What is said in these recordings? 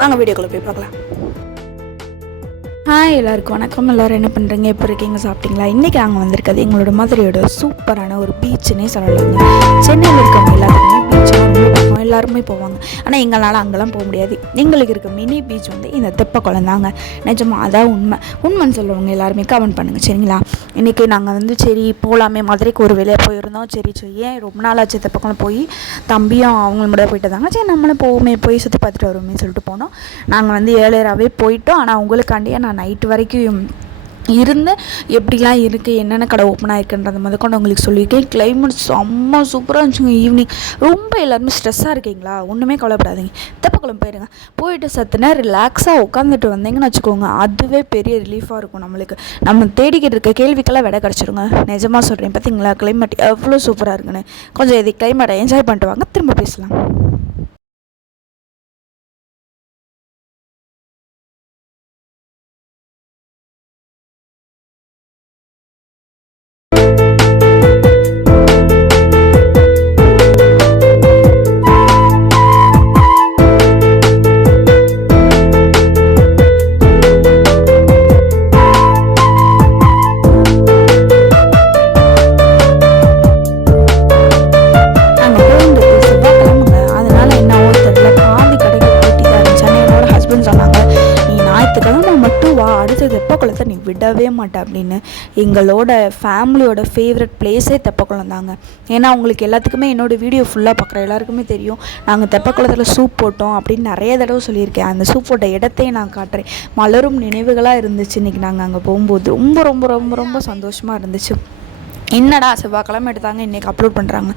வாங்க வீடியோக்குள்ளே போய் பார்க்கலாம். ஹாய் எல்லாருக்கும் வணக்கம். எல்லோரும் என்ன பண்ணுறீங்க, எப்போ இருக்கீங்க, சாப்பிட்டீங்களா? இன்றைக்கி நாங்கள் வந்திருக்கிறது எங்களோட மதுரையோட சூப்பரான ஒரு பீச்சுன்னே சொல்லலாங்க. சென்னையில் இருக்கவங்க எல்லாத்துக்குமே பீச் ரொம்ப பிடிக்கும், எல்லாருமே போவாங்க. ஆனால் எங்களால் அங்கெல்லாம் போக முடியாது. எங்களுக்கு இருக்க மினி பீச் வந்து இந்த தெப்பக்குளம் தாங்க. நிஜமாக அதான் உண்மைன்னு சொல்லுவாங்க. எல்லாருமே கமெண்ட் பண்ணுங்கள் சரிங்களா. இன்றைக்கி நாங்கள் வந்து சரி போகலாமே, மதுரைக்கு ஒரு வேலையாக போயிருந்தோம். சரி ஏன் ரொம்ப நாள் ஆச்சு தெப்பக்குளம் போய், தம்பியும் அவங்களும் கூட போயிட்டு தாங்க. சரி நம்மளும் போவோமே, போய் சுற்றி பார்த்துட்டு வருவோமே சொல்லிட்டு போனோம். நாங்கள் வந்து 7:30 போயிட்டோம். ஆனால் உங்களுக்காண்டியே நான் நைட்டு வரைக்கும் இருந்து எப்படிலாம் இருக்குது, என்னென்ன கடை ஓப்பன் ஆகிருக்குன்றது முதற்கொண்டு உங்களுக்கு சொல்லியிருக்கேன். கிளைமேட் செம்ம சூப்பராக இருந்துச்சுங்க. ஈவினிங் ரொம்ப எல்லாருமே ஸ்ட்ரெஸ்ஸாக இருக்கீங்களா, ஒன்றுமே கவலைப்படாதீங்க, தெப்பக்குளம் போயிடுங்க. போயிட்டு சத்துனா ரிலாக்ஸாக உட்காந்துட்டு வந்தீங்கன்னு வச்சுக்கோங்க, அதுவே பெரிய ரிலீஃபாக இருக்கும் நம்மளுக்கு. நம்ம தேடிக்கிட்டு இருக்க கேள்விக்கெல்லாம் விட கிடச்சிருங்க. நிஜமாக சொல்கிறேன். பார்த்தீங்களா கிளைமேட் எவ்வளோ சூப்பராக இருக்குன்னு. கொஞ்சம் இது கிளைமேட்டை என்ஜாய் பண்ணிட்டு வாங்க, திரும்ப பேசலாம். அடுத்த தெப்பக்குளத்தை நீ விடவே மாட்டேன் அப்படின்னு. எங்களோட ஃபேமிலியோட ஃபேவரட் பிளேஸே தெப்பக்குளம் தாங்க. ஏன்னா உங்களுக்கு எல்லாத்துக்குமே என்னோடய வீடியோ ஃபுல்லாக பார்க்குற எல்லாருக்குமே தெரியும், நாங்கள் தெப்பக்குளத்தில் சூப் போட்டோம் அப்படின்னு நிறைய தடவை சொல்லியிருக்கேன். அந்த சூப் போட்ட இடத்தையும் நான் காட்டுறேன். மலரும் நினைவுகளாக இருந்துச்சு. இன்றைக்கி நாங்கள் அங்கே போகும்போது ரொம்ப ரொம்ப ரொம்ப ரொம்ப சந்தோஷமாக இருந்துச்சு. என்னடா செவ்வாய்க்கிழமை எடுத்தாங்க இன்றைக்கி அப்லோட் பண்ணுறாங்க.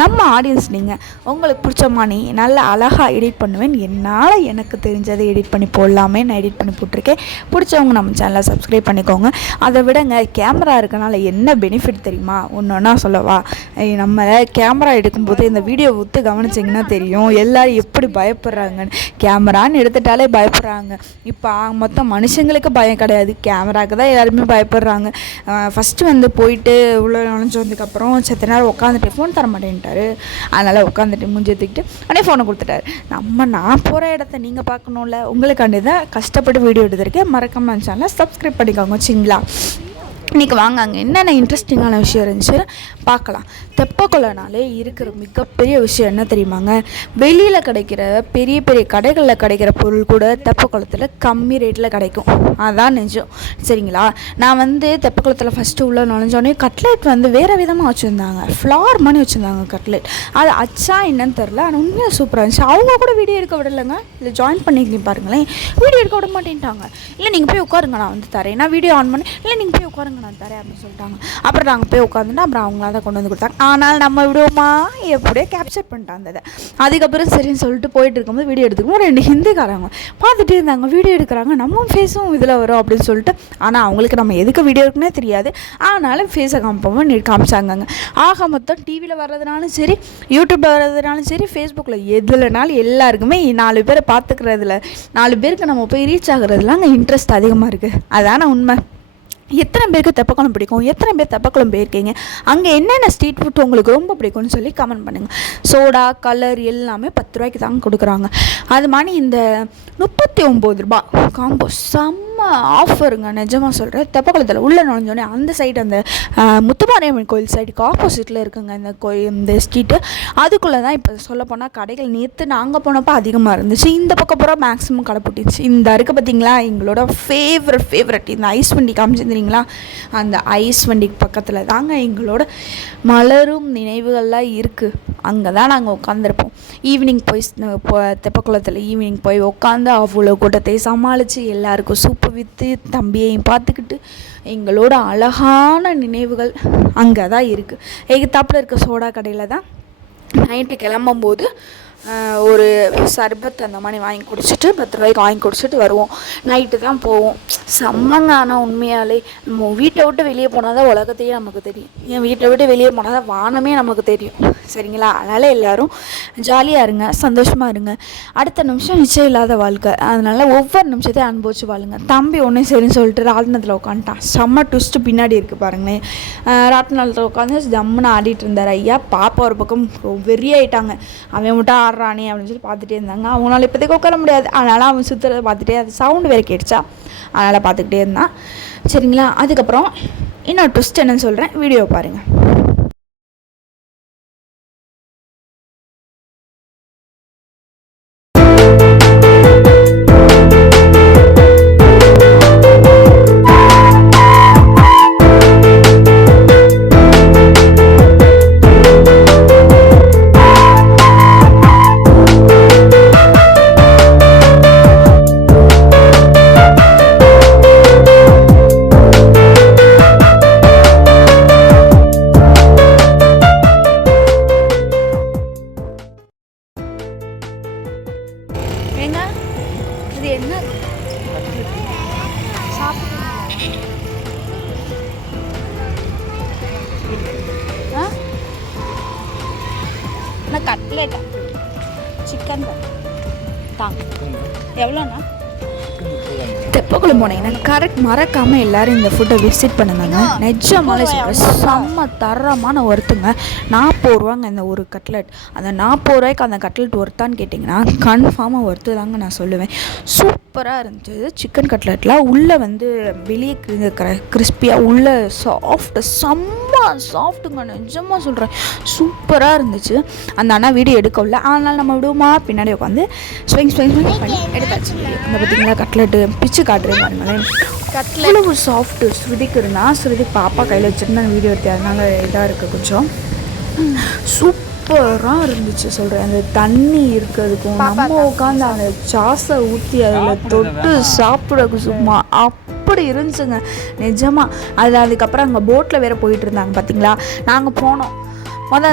நம்ம ஆடியன்ஸ் நீங்கள் உங்களுக்கு பிடிச்ச மாதிரி நல்லா அழகாக எடிட் பண்ணுவேன். என்னால் எனக்கு தெரிஞ்சதை எடிட் பண்ணி போடலாமே, நான் எடிட் பண்ணி போட்டிருக்கேன். பிடிச்சவங்க நம்ம சேனலை சப்ஸ்கிரைப் பண்ணிக்கோங்க. அதை விடங்க கேமரா இருக்கனால என்ன பெனிஃபிட் தெரியுமா, ஒன்று சொல்லவா. நம்ம கேமரா எடுக்கும்போது இந்த வீடியோ ஒத்து கவனிச்சிங்கன்னா தெரியும் எல்லோரும் எப்படி பயப்படுறாங்கன்னு. கேமரான்னு எடுத்துட்டாலே பயப்படுறாங்க. இப்போ மொத்தம் மனுஷங்களுக்கு பயம் கிடையாது, கேமராவுக்கு தான் எல்லாருமே பயப்படுறாங்க. ஃபஸ்ட்டு வந்து போயிட்டு உள்ள நுழைஞ்சு வந்ததுக்கப்புறம் செத்த நேரம் உட்காந்துட்டு ஃபோன் தர மாட்டேன்ட்டார். அதனால் உட்காந்துட்டு மூஞ்சி தூக்கிட்டு உடனே ஃபோனை கொடுத்துட்டாரு. நான் போகிற இடத்த நீங்கள் பார்க்கணும்ல, உங்களுக்காண்டி தான் கஷ்டப்பட்டு வீடியோ எடுத்திருக்கேன். மறக்காம சேனலை சப்ஸ்கிரைப் பண்ணிக்கோங்க வச்சிங்களா. இன்றைக்கி வாங்க அங்கே என்னென்ன இன்ட்ரெஸ்டிங்கான விஷயம் இருந்துச்சு பார்க்கலாம். தெப்பக்குளம்னாலே இருக்கிற மிகப்பெரிய விஷயம் என்ன தெரியுமாங்க, வெளியில் கிடைக்கிற பெரிய பெரிய கடைகளில் கிடைக்கிற பொருள் கூட தெப்பக்குளத்தில் கம்மி ரேட்டில் கிடைக்கும். அதான் நிஜம் சரிங்களா. நான் வந்து தெப்பக்குளத்தில் ஃபஸ்ட்டு உள்ள நுழைஞ்சோடனே கட்லெட் வந்து வேறு விதமாக வச்சுருந்தாங்க, ஃப்ளார் மாதிரி வச்சுருந்தாங்க கட்லெட். அது அச்சா என்னன்னு தெரில, ஆனால் உண்மையாக சூப்பராக இருந்துச்சு. அவங்க கூட வீடியோ எடுக்க விடலைங்க. இல்லை ஜாயின் பண்ணிக்கிங்க பாருங்களேன், வீடியோ எடுக்க விட மாட்டேன்ட்டாங்க. இல்லை நீங்கள் போய் உட்காருங்க நான் வந்து தரேன், நான் வீடியோ ஆன் பண்ணேன். இல்லை நீங்கள் போய் உட்காருங்க நான் தரேன் அப்படின்னு சொல்லிட்டாங்க. அப்புறம் நாங்கள் போய் உட்காந்துட்டு அப்புறம் அவங்களா தான் கொண்டு வந்து கொடுத்தாங்க. ஆனால் நம்ம விடுவோமா, எப்படியோ கேப்சர் பண்ணிட்டாங்க அதை. அதுக்கப்புறம் சரின்னு சொல்லிட்டு போயிட்டு இருக்கும்போது வீடியோ எடுத்துக்கும்போது 2 ஹிந்திக்காரங்க பார்த்துட்டே இருந்தாங்க, வீடியோ எடுக்கிறாங்க, நம்ம ஃபேஸும் இதில் வரும் அப்படின்னு சொல்லிட்டு. ஆனால் அவங்களுக்கு நம்ம எதுக்கு வீடியோ இருக்குன்னே தெரியாது. ஆனாலும் ஃபேஸை காமிச்சாங்க. ஆக மொத்தம் டிவியில் வர்றதுனாலும் சரி, யூடியூப்பில் வர்றதுனாலும் சரி, ஃபேஸ்புக்கில் எதுலனாலும் எல்லாருக்குமே 4 பேரை பார்த்துக்கிறதுல, 4 பேருக்கு நம்ம போய் ரீச் ஆகுறதுலாம் அங்கே இன்ட்ரெஸ்ட் அதிகமாக இருக்குது. அதான உண்மை. எத்தனை பேருக்கு தெப்பக்குளம் பிடிக்கும், எத்தனை பேர் தெப்பக்குளம் போயிருக்கீங்க, அங்கே என்னென்ன ஸ்ட்ரீட் ஃபுட் உங்களுக்கு ரொம்ப பிடிக்கும்னு சொல்லி கமெண்ட் பண்ணுங்கள். சோடா கலர் எல்லாமே 10 ரூபாய்க்கு தாங்க கொடுக்குறாங்க. அது மாதிரி இந்த 39 ரூபா காம்போ செம்ம ஆஃபருங்க. நிஜமாக சொல்கிறேன். தெப்பக்குளத்தில் உள்ளே நுழைஞ்சோடனே அந்த சைடு அந்த முத்துமாரியம்மன் கோயில் சைடுக்கு ஆப்போசிட்டில் இருக்குங்க இந்த ஸ்ட்ரீட்டு. அதுக்குள்ளே தான் இப்போ சொல்லப்போனால் கடைகள் நேற்று நாங்கள் போனப்போ அதிகமாக இருந்துச்சு. இந்த பக்கம் பூரா மேக்ஸிமம் கடை போட்டுச்சு. இந்த இருக்குது பார்த்தீங்களா எங்களோட ஃபேவரட் இந்த ஐஸ் வண்டி காமிச்சிருந்தீங்களா, அந்த ஐஸ் வண்டிக்கு பக்கத்தில் தாங்க எங்களோட மலரும் நினைவுகள்லாம் இருக்குது. அங்கே தான் நாங்கள் உட்காந்துருப்போம். ஈவினிங் போய் தெப்பக்குளத்தில் ஈவினிங் போய் உட்காந்து அவ்வளோ கூட்டத்தை சமாளித்து எல்லாருக்கும் சூப்பு விற்று தம்பியையும் பார்த்துக்கிட்டு எங்களோட அழகான நினைவுகள் அங்கே தான் இருக்குது. எகுத்தாப்பில் இருக்க சோடா கடையில் தான் நைட்டு கிளம்பும்போது ஒரு சர்பத் அந்த மாதிரி வாங்கி குடிச்சிட்டு 10 ரூபாய்க்கு வாங்கி குடிச்சிட்டு வருவோம். நைட்டு தான் போவோம். செம்மங்க. ஆனால் உண்மையாலே நம்ம வீட்டை விட்டு வெளியே போனால் தான் உலகத்தையே நமக்கு தெரியும். என் வீட்டை விட்டு வெளியே போனால் தான் வானமே நமக்கு தெரியும் சரிங்களா. அதனால் எல்லோரும் ஜாலியாக இருங்க, சந்தோஷமாக இருங்க. அடுத்த நிமிஷம் நிச்சயம் இல்லாத வாழ்க்கை. அதனால் ஒவ்வொரு நிமிஷத்தையும் அனுபவிச்சு வாழுங்க. தம்பி ஒன்றே சரின்னு சொல்லிட்டு ராட்டினத்தில் உட்காந்துட்டான். செம்ம ட்விஸ்ட்டு பின்னாடி இருக்குது பாருங்களேன். ராட்டினத்தில் உட்காந்து ஜம்முன்னு ஆடிட்டு இருந்தார் ஐயா. பாப்பா ஒரு பக்கம் வெறியாயிட்டாங்க. அவன் மட்டும் பாடுறானே அப்படின்னு சொல்லி பார்த்துட்டே இருந்தாங்க. அவங்களால இப்போதைக்கு உட்கார முடியாது, அதனால் அவன் சுற்றுறதை பார்த்துட்டே அது சவுண்டு வேறு கேட்டுச்சா, அதனால் பார்த்துக்கிட்டே இருந்தான். சரிங்களா, அதுக்கப்புறம் இன்னொரு ட்விஸ்ட் என்னன்னு சொல்கிறேன், வீடியோ பாருங்கள். ஏங்க இது என்ன நான் கட்லெட்டா சிக்கன் தாங்க எவ்வளோண்ணா? தெப்பக்குளம் போனீங்கன்னா கரெக்ட் மறக்காமல் எல்லோரும் இந்த ஃபுட்டை விசிட் பண்ணுங்க. நிஜமாலே செம்ம தரமான ஒர்த்துங்க. 40 ரூபாங்க இந்த ஒரு கட்லெட். அந்த 40 ரூபாய்க்கு அந்த கட்லெட் ஒர்த்தான்னு கேட்டிங்கன்னா கன்ஃபார்மாக ஒர்த்து தாங்க நான் சொல்லுவேன். சூப்பராக இருந்துச்சு சிக்கன் கட்லெட்டில். உள்ளே வந்து வெளியே கிறிஸ்பியாக, உள்ளே சாஃப்ட்டு, செம்ம சாஃப்ட்டுங்க. நிஜமாக சொல்கிறேன், சூப்பராக இருந்துச்சு. அந்த அண்ணா வீடியோ எடுக்கவில்லை, அதனால் நம்ம விடுவோமா பின்னாடி உட்காந்து ஸ்விங் பண்ணி எடுத்தாச்சு. இந்த பார்த்திங்களா கட்லெட்டு பிச்சு காட்டுறேன் பாருங்களேன். கட்லெட் ஒரு சாஃப்ட்டு. ஸ்ருதிக்கு ஸ்ருதி பாப்பா கையில் வச்சுட்டு நான் வீடியோ எடுத்தேன், அதனால இதாக இருக்குது கொஞ்சம். சூப்பராக இருந்துச்சு சொல்கிறேன். அந்த தண்ணி இருக்கிறதுக்கும் நம்ம உட்காந்து அந்த சாஸை ஊற்றி அதில் தொட்டு சாப்பிட்றதுக்கு சும்மா அப்படி இருந்துச்சுங்க நிஜமாக. அதுக்கப்புறம் அங்கே போட்டில் வேறு போயிட்டு இருந்தாங்க பார்த்தீங்களா. நாங்கள் போனோம்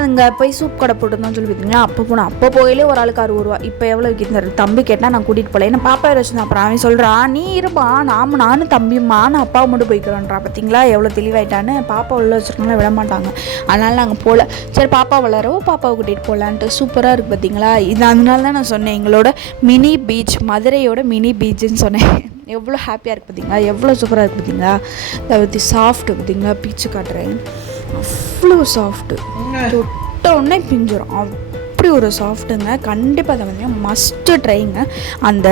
இங்கே போய் சூப் கடை போட்டுருந்தோம்னு சொல்லி பார்த்தீங்களா. அப்போ போனோம். அப்போ போயிலே ஒரு ஆளுக்கு 60 ரூபா. இப்போ எவ்வளோ விற்கிது தம்பி கேட்டால் நான் கூட்டிகிட்டு போகல, ஏன்னா பாப்பா வச்சுருந்தேன். அப்புறம் அவன் சொல்கிறான், நீ இருப்பா நானும் தம்பிம்மா நான் அப்பாவை மட்டும் போய்க்கிறோன்றா. பார்த்தீங்களா எவ்வளோ தெளிவாயிட்டான்னு. பாப்பா உள்ள வச்சுருக்கோம்னா விட மாட்டாங்க, அதனால் நாங்கள் போகல. சரி பாப்பா வளரவோ பாப்பாவை கூட்டிகிட்டு போகலான்ட்டு. சூப்பராக இருக்குது பார்த்தீங்களா. இது அதனால தான் நான் சொன்னேன் எங்களோட மினி பீச், மதுரையோட மினி பீச்சுன்னு சொன்னேன். எவ்வளோ ஹாப்பியாக இருக்குது பார்த்தீங்களா, எவ்வளோ சூப்பராக இருக்குது பார்த்தீங்களா. தவிர்த்து சாஃப்ட்டு பார்த்தீங்களா, பீச்சு காட்டுறேன் அவ்வளோ சாஃப்ட்டு, தொட்ட உடனே பிஞ்சிடும் அப்படி ஒரு சாஃப்ட்டுங்க. கண்டிப்பாக அதை வந்து மஸ்ட்டு ட்ரைங்க. அந்த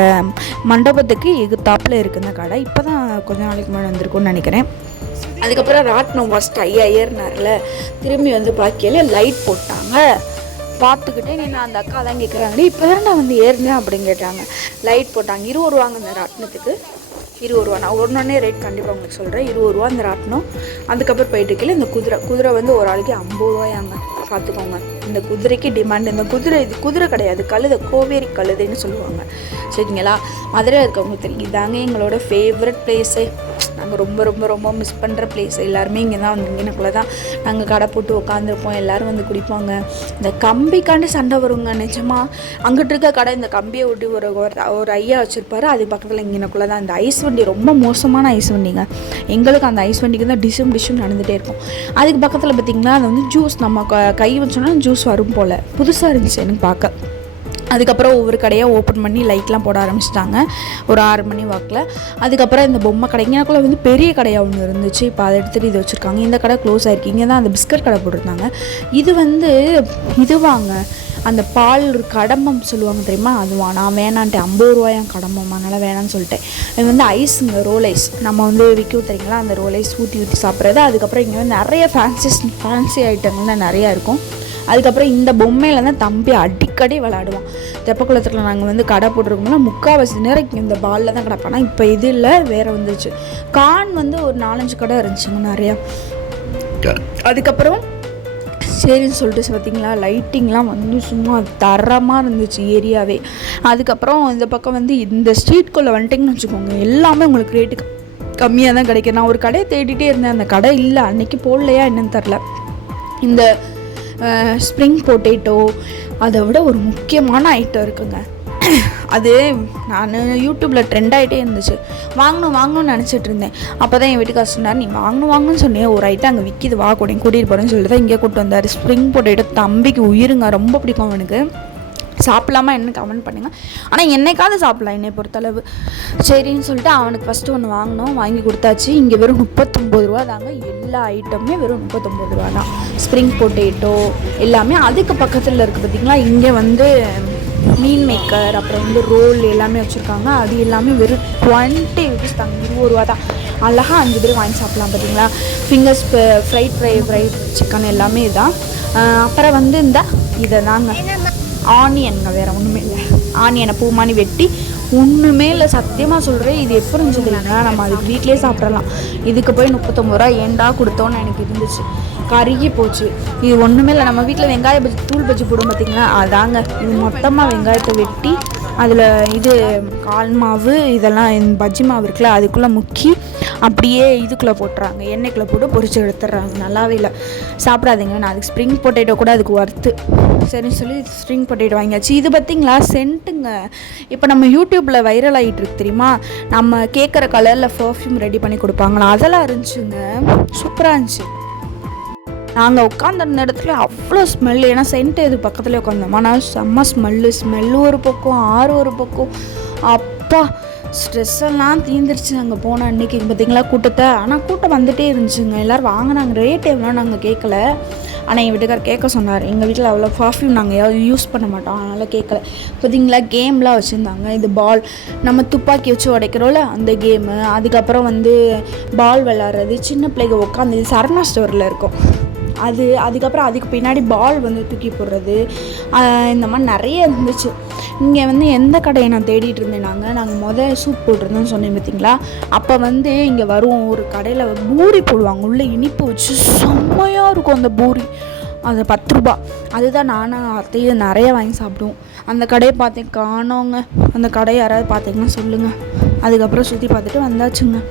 மண்டபத்துக்கு எகுத்தாப்பில் இருக்குங்க கடை. இப்போ தான் கொஞ்ச நாளைக்கு முன்னாடி வந்திருக்கும்னு நினைக்கிறேன். அதுக்கப்புறம் ராட்னம் ஃபஸ்ட் ஏறினார்ல, திரும்பி வந்து பார்க்கையில லைட் போட்டாங்க. பார்த்துக்கிட்டே நான் அந்த அக்கா தான் கேட்குறாங்க, இப்போ தான் நான் வந்து ஏறினேன் அப்படின்னு கேட்டாங்க. லைட் போட்டாங்க. 20 ரூபாங்க இந்த ராட்டினத்துக்கு, 20 ரூபா. நான் ஒன்றே ரேட் கண்டிப்பாக உங்களுக்கு சொல்கிறேன். 20 ரூபா இந்த ராட்டினம். அதுக்கப்புறம் போயிட்டு கீழே இந்த குதிரை வந்து ஒரு ஆளுக்கு 50 ரூபாயாங்க. பார்த்துக்கோங்க, இந்த குதிரைக்கு டிமாண்ட். இந்த குதிரை இது குதிரை கிடையாது, கழுதை, கோவேரி கழுதைன்னு சொல்லுவாங்க. சரிங்களா, மதுரையில் இருக்கவங்க தெரியும். இதாங்க எங்களோட ஃபேவரட் பிளேஸு. நாங்கள் ரொம்ப ரொம்ப ரொம்ப மிஸ் பண்ணுற பிளேஸ். எல்லாருமே இங்கே தான் வந்து இங்கேனக்குள்ளே தான் நாங்கள் கடை போட்டு உட்காந்துருப்போம். எல்லோரும் வந்து குடிப்பாங்க. இந்த கம்பிக்காண்டி சண்டை வருங்க நிஜமாக. அங்கிட்டு இருக்க கடை இந்த கம்பியை விட்டு ஒரு ஐயா வச்சுருப்பாரு. அது பக்கத்தில் இங்கேனக்குள்ளே தான் இந்த ஐஸ் வண்டி, ரொம்ப மோசமான ஐஸ் வண்டிங்க. எங்களுக்கு அந்த ஐஸ் வண்டிக்கு தான் டிஷ்ஷும் நடந்துகிட்டே இருக்கும். அதுக்கு பக்கத்தில் பார்த்திங்கன்னா அது வந்து ஜூஸ், நம்ம கை வச்சோன்னா ஜூஸ் வரும் போல். புதுசாக இருந்துச்சு எனக்கு பார்க்க. அதுக்கப்புறம் ஒவ்வொரு கடையாக ஓப்பன் பண்ணி லைட்லாம் போட ஆரம்பிச்சிட்டாங்க ஒரு 6 மணி வாக்கில். அதுக்கப்புறம் இந்த பொம்மை கடைங்க எனக்குள்ளே வந்து பெரிய கடையாக ஒன்று இருந்துச்சு. இப்போ அதை எடுத்துகிட்டு இது வச்சுருக்காங்க. இந்த கடை க்ளோஸ் ஆகிருக்கு. இங்கே தான் அந்த பிஸ்கட் கடை போட்டிருந்தாங்க. இது வந்து இதுவாங்க, அந்த பால் கடம்பம் சொல்லுவாங்க தெரியுமா, அதுவா. நான் வேணான்ட்டு 50 ரூபாயாம் கடம்பம், அதனால் வேணான்னு சொல்லிட்டேன். இது வந்து ஐஸுங்க, ரோல் ஐஸ். நம்ம வந்து விற்க தெரியுங்களா, அந்த ரோல் ஐஸ் ஊற்றி சாப்பிட்றது. அதுக்கப்புறம் இங்கே வந்து நிறைய ஃபேன்சி ஐட்டங்கள் தான் நிறையா இருக்கும். அதுக்கப்புறம் இந்த பொம்மையில் தான் தம்பி அடிக்கடி விளையாடுவான். தெப்பக்குளத்தில் நாங்கள் வந்து கடை போட்டிருக்கோம்னா முக்கால்வாசி நேரம் இந்த பாலில் தான் கிடப்பானா. இப்போ இது இல்லை, வேறு வந்துருச்சு. கான் வந்து ஒரு 4-5 கடை இருந்துச்சுங்க நிறையா. அதுக்கப்புறம் சரின்னு சொல்லிட்டு பார்த்தீங்களா, லைட்டிங்லாம் வந்து சும்மா தரமாக இருந்துச்சு ஏரியாவே. அதுக்கப்புறம் இந்த பக்கம் வந்து இந்த ஸ்ட்ரீட்குள்ளே வந்துட்டிங்கன்னு வச்சுக்கோங்க, எல்லாமே உங்களுக்கு ரேட்டு கம்மியாக தான் கிடைக்கும். நான் ஒரு கடையை தேடிட்டே இருந்தேன், அந்த கடை இல்லை, அன்றைக்கி போடலையா என்னன்னு தெரில. இந்த ஸ்ப்ரிங் பொட்டேட்டோ, அதை விட ஒரு முக்கியமான ஐட்டம் இருக்குங்க. அது நான் யூடியூப்பில் ட்ரெண்ட் ஆகிட்டே இருந்துச்சு. வாங்கணும்னு நினச்சிட்டு இருந்தேன். அப்போ தான் என் வீட்டுக்காரர் சொன்னார், நீ வாங்கணும்னு சொன்னேன், ஒரு ஐட்டம் அங்கே விற்கிது, வா கூட்டிகிட்டு போகிறேன்னு சொல்லிட்டு தான் இங்கே கூப்பிட்டு வந்தார். ஸ்ப்ரிங் பொட்டேட்டோ தம்பிக்கு உயிருங்க, ரொம்ப பிடிக்கும் அவனுக்கு. சாப்பிடலாமா என்ன கமெண்ட் பண்ணுங்கள். ஆனால் என்னைக்காவது சாப்பிட்லாம் என்னை பொறுத்தளவு. சரின்னு சொல்லிட்டு அவனுக்கு ஃபஸ்ட்டு ஒன்று வாங்கி கொடுத்தாச்சு. இங்கே வெறும் 39 ரூபா தாங்க. எல்லா ஐட்டமுமே வெறும் 39 ரூபா தான். ஸ்ப்ரிங் பொட்டேட்டோ எல்லாமே. அதுக்கு பக்கத்தில் இருக்குது பார்த்திங்களா, இங்கே வந்து மீன் மேக்கர், அப்புறம் வந்து ரோல் எல்லாமே வச்சுருக்காங்க. அது எல்லாமே வெறும் 20 rupees தாங்க, 20 ரூபா தான். அழகாக 5 பேர் வாங்கி சாப்பிட்லாம். பார்த்தீங்களா, ஃபிங்கர்ஸ் ஃப்ரைட் சிக்கன் எல்லாமே இதுதான். அப்புறம் வந்து இதை தாங்க ஆனியனுங்க, வேறு ஒன்றுமே இல்லை. ஆனியனை பூமானி வெட்டி ஒன்றுமே இல்லை. சத்தியமாக சொல்கிறேன், இது எப்போ இருந்துச்சுன்னா நம்ம அதுக்கு வீட்டிலே சாப்பிட்றலாம். இதுக்கு போய் 39 ரூபா ஏண்டா கொடுத்தோன்னு எனக்கு இருந்துச்சு. கருகி போச்சு. இது ஒன்றுமே இல்லை. நம்ம வீட்டில் வெங்காய பஜ்ஜி தூள் பஜ்ஜி போடும் பார்த்திங்களா, அதாங்க. இது மொத்தமாக வெங்காயத்தை வெட்டி அதில் இது கால் மாவு இதெல்லாம் பஜ்ஜி மாவு இருக்குல்ல, அதுக்குள்ளே முக்கி அப்படியே இதுக்குள்ளே போட்டுறாங்க, எண்ணெய்க்குள்ளே போட்டு பொரிச்சு எடுத்துடுறாங்க. நல்லாவே இல்லை, சாப்பிடாதீங்க. நான் அதுக்கு ஸ்ப்ரிங் பொட்டேட்டோ கூட அதுக்கு ஒர்த்து சரின்னு சொல்லி ஸ்ப்ரிங் பொட்டேட்டோ வாங்கியாச்சு. இது பார்த்திங்களா சென்ட்டுங்க. இப்போ நம்ம யூடியூப்பில் வைரல் ஆகிட்டு இருக்கு தெரியுமா, நம்ம கேட்குற கலரில் பர்ஃப்யூம் ரெடி பண்ணி கொடுப்பாங்களா, அதெல்லாம் இருந்துச்சுங்க. சூப்பராக இருந்துச்சு. நாங்கள் உட்காந்துருந்த இடத்துல அவ்வளோ ஸ்மெல். ஏன்னா சென்ட் இது பக்கத்துலேயே உட்காந்தோம். ஆனால் செம்ம ஸ்மெல்லு ஒரு பக்கம், ஆறு ஒரு பக்கம். அப்பா ஸ்ட்ரெஸ் எல்லாம் தீர்ந்துருச்சு அங்கே போன அன்றைக்கி. பார்த்திங்களா கூட்டத்தை. ஆனால் கூட்டம் வந்துகிட்டே இருந்துச்சுங்க. எல்லோரும் வாங்கினாங்க. ரேட் எவ்வளோ நாங்கள் கேட்கல. ஆனால் எங்கள் வீட்டுக்கார் கேட்க சொன்னார். எங்கள் வீட்டில் அவ்வளோ பர்ஃப்யூம் நாங்கள் யூஸ் பண்ண மாட்டோம், அதனால் கேட்கல. பார்த்திங்களா கேம்லாம் வச்சுருந்தாங்க. இது பால் நம்ம துப்பாக்கி வச்சு உடைக்கிறோம்ல அந்த கேமு. அதுக்கப்புறம் வந்து பால் விளாட்றது, சின்ன பிள்ளைங்க உட்காந்து சரணா ஸ்டோரில் இருக்கும் அது. அதுக்கப்புறம் அதுக்கு பின்னாடி பால் வந்து தூக்கி போடுறது, இந்த மாதிரி நிறைய இருந்துச்சு. இங்கே வந்து எந்த கடையை நான் தேடிட்டு இருந்தேன். நாங்கள் சூப் போட்டிருந்தோன்னு சொன்னேன் பார்த்திங்களா. அப்போ வந்து இங்கே வருவோம், ஒரு கடையில் பூரி போடுவாங்க, உள்ளே இனிப்பு வச்சு செம்மையாக இருக்கும் அந்த பூரி. அது 10 ரூபா. அதுதான் நானும் அத்தையும் நிறைய வாங்கி சாப்பிடுவோம். அந்த கடையை பார்த்தேன், காணோங்க. அந்த கடையை யாராவது பார்த்தீங்கன்னா சொல்லுங்கள். அதுக்கப்புறம் சுற்றி பார்த்துட்டு வந்தாச்சுங்க.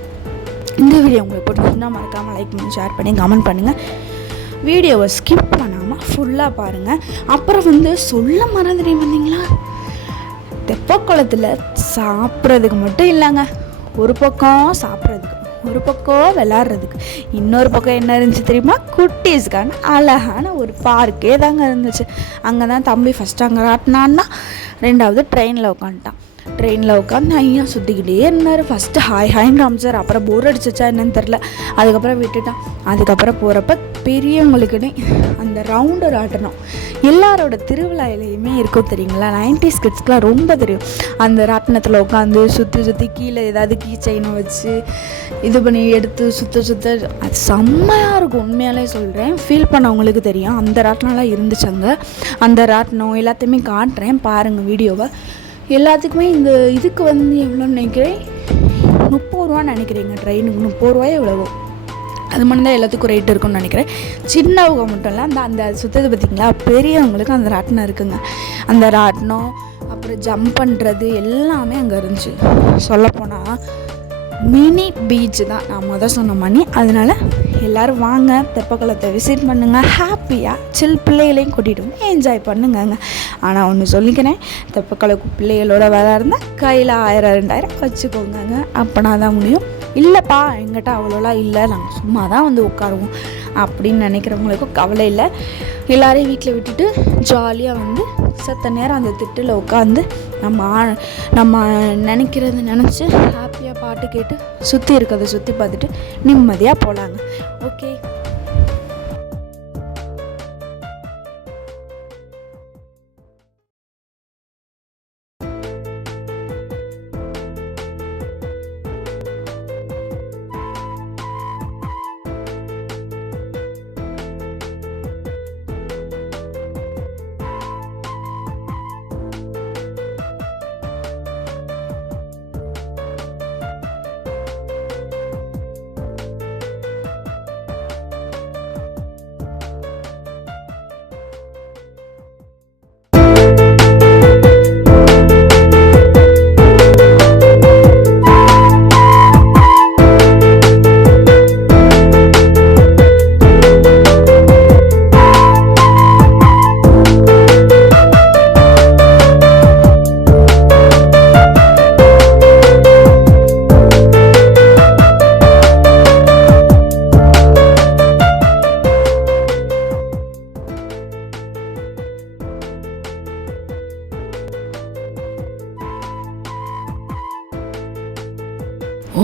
இந்த வீடியோ உங்களுக்கு பிடிச்சிருந்தா மறக்காமல் லைக் பண்ணி ஷேர் பண்ணி கமெண்ட் பண்ணுங்கள். வீடியோவை ஸ்கிப் பண்ணாமல் ஃபுல்லாக பாருங்கள். அப்புறம் வந்து சொல்ல மறந்துட்டேன் பார்த்தீங்களா, தெப்பக்குளத்தில் சாப்பிட்றதுக்கு மட்டும் இல்லைங்க. ஒரு பக்கம் சாப்பிட்றதுக்கு, ஒரு பக்கம் விளாட்றதுக்கு, இன்னொரு பக்கம் என்ன இருந்துச்சு தெரியுமா, குட்டீஸ்க்கான அழகான ஒரு பார்க்கே தாங்க இருந்துச்சு. அங்கே தான் தம்பி ஃபஸ்ட்டு அங்கே ஆட்டினான்னா, 2வது ட்ரெயினில் உட்காந்துட்டான். ட்ரெயினில் உட்காந்து ஐயா சுற்றிக்கிட்டே இருந்தார். ஃபஸ்ட்டு ஹாய்ன்னு காமிச்சார். அப்புறம் போர் அடிச்சிச்சா என்னன்னு தெரில, அதுக்கப்புறம் விட்டுட்டான். அதுக்கப்புறம் போகிறப்ப பெரியவங்களுக்குன்னே அந்த ரவுண்டர் ஆட்டணும் எல்லாரோட திருவிழாயிலையுமே இருக்கும் தெரியுங்களா. 90s கிட்ஸ்க்குலாம் ரொம்ப தெரியும். அந்த ராட்டினத்தில் உட்காந்து சுற்றி கீழே ஏதாவது கீ செயினை வச்சு இது பண்ணி எடுத்து சுத்த அது செம்மையாக இருக்கும். உண்மையாலே சொல்கிறேன், ஃபீல் பண்ணவங்களுக்கு தெரியும். அந்த ராட்டினம்லாம் இருந்துச்சு அங்கே. அந்த ராட்டினம் எல்லாத்தையுமே காட்டுறேன் பாருங்கள் வீடியோவை. எல்லாத்துக்குமே இந்த இதுக்கு வந்து எவ்வளோன்னு நினைக்கிறேன், 30 ரூபான்னு நினைக்கிறேங்க. ட்ரெயினுக்கு 30 ரூபாய் எவ்வளவோ, அது மட்டும் தான் எல்லாத்துக்கும் ரேட் இருக்குன்னு நினைக்கிறேன். சின்னவங்க மட்டும் இல்லை, அந்த சுத்தது பார்த்திங்களா, பெரியவங்களுக்கு அந்த ராட்டினம் இருக்குங்க. அந்த ராட்டினம் அப்புறம் ஜம்ப் பண்ணுறது எல்லாமே அங்கே இருந்துச்சு. சொல்லப்போனால் மினி பீச் தான் நான் சொன்ன மணி. அதனால் எல்லோரும் வாங்க, தெப்பக்குளத்தை விசிட் பண்ணுங்கள். ஹாப்பியாக சில் பிள்ளைகளையும் கூட்டிகிட்டு வந்து என்ஜாய் பண்ணுங்கங்க. ஆனால் ஒன்று சொல்லிக்கிறேன், தெப்பக்குள பிள்ளைகளோட இருந்தால் கையில் 1000-2000 வச்சுக்கோங்க. அப்போனா தான் முடியும். இல்லைப்பா எங்கிட்ட அவ்வளோலாம் இல்லை, நாங்கள் சும்மா தான் வந்து உட்காருவோம் அப்படின்னு நினைக்கிறவங்களுக்கும் கவலை இல்லை. எல்லோரையும் வீட்டில் விட்டுட்டு ஜாலியாக வந்து சத்த நேரம் அந்த திட்டில் உட்காந்து நம்ம நினைக்கிறத நினச்சி ஹாப்பியாக பாட்டு கேட்டு சுற்றி இருக்கிறத சுற்றி பார்த்துட்டு நிம்மதியாக போகலாங்க. ஓகே.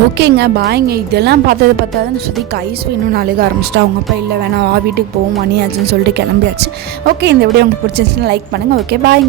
ஓகேங்க, பாய்ங்க. இதெல்லாம் பார்த்தா தான் சுதிக்கு ஐஸ் வேணும்னு அழுக ஆரம்பிச்சிட்டா. அவங்க அப்பா இல்லை வேணாம் வா வீட்டுக்கு போவோம் மணி ஆச்சுன்னு சொல்லிட்டு கிளம்பியாச்சு. ஓகே, இந்த வீடியோ உங்களுக்கு பிடிச்சிருந்துச்சுன்னா லைக் பண்ணுங்கள். ஓகே, பாய்ங்க.